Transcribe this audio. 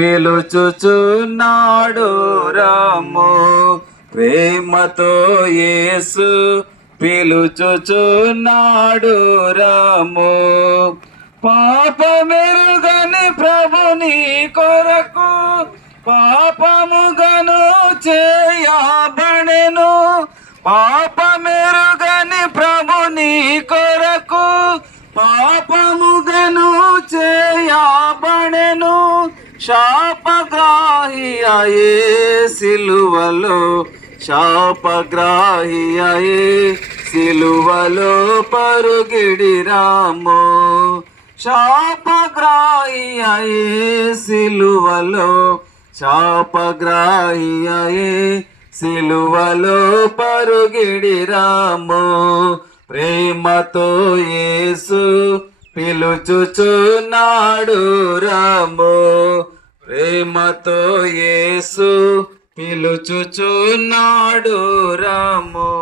పిలుచుచున్నాడు రమ్ము. ప్రేమతో యేసు పిలుచుచున్నాడు రమ్ము. పాపమెరుగని ప్రభుని కొరకు పాపముగను చేయబడెను. పాపమెరుగని ప్రభుని కొరకు పాపముగను చేయబడెను. శాపగ్రాహి అయే సిలువలో, శాపగ్రాహి అయే సిలువలో పరుగిడి రాము. శాపగ్రాహి అయే సిలువలో, శాపగ్రాహి అయే సిలువలో పరుగిడి రాము. ప్రేమతో యేసు పిలుచుచున్నాడు రాము. ప్రేమతో యేసు పిలుచుచున్నాడు రాము.